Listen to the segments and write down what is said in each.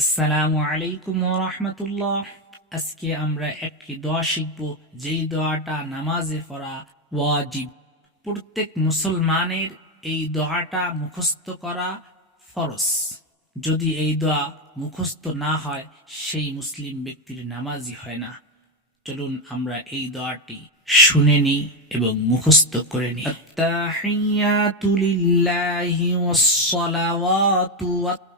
আসসালামু আলাইকুম রহমতুল্লাহ। আজকে আমরা একটি দোয়া শিখব, যেই দোয়াটা নামাজে পড়া ওয়াজিব। প্রত্যেক মুসলমানের এই দোয়াটা মুখস্থ করা ফরজ। যদি এই দোয়া মুখস্থ না হয়, সেই মুসলিম ব্যক্তির নামাজই হয় না। চলুন আমরা এই দোয়াটি শুনে নিই এবং মুখস্থ করে নিই।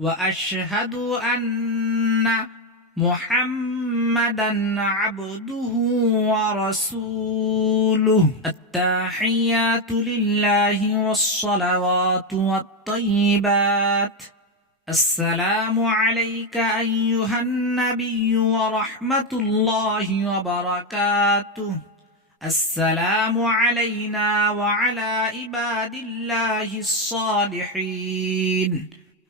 وأشهد أن محمدا عبده ورسوله. التحيات لله والصلوات والطيبات. السلام عليك أيها النبي ورحمة الله وبركاته. السلام علينا وعلى عباد الله الصالحين.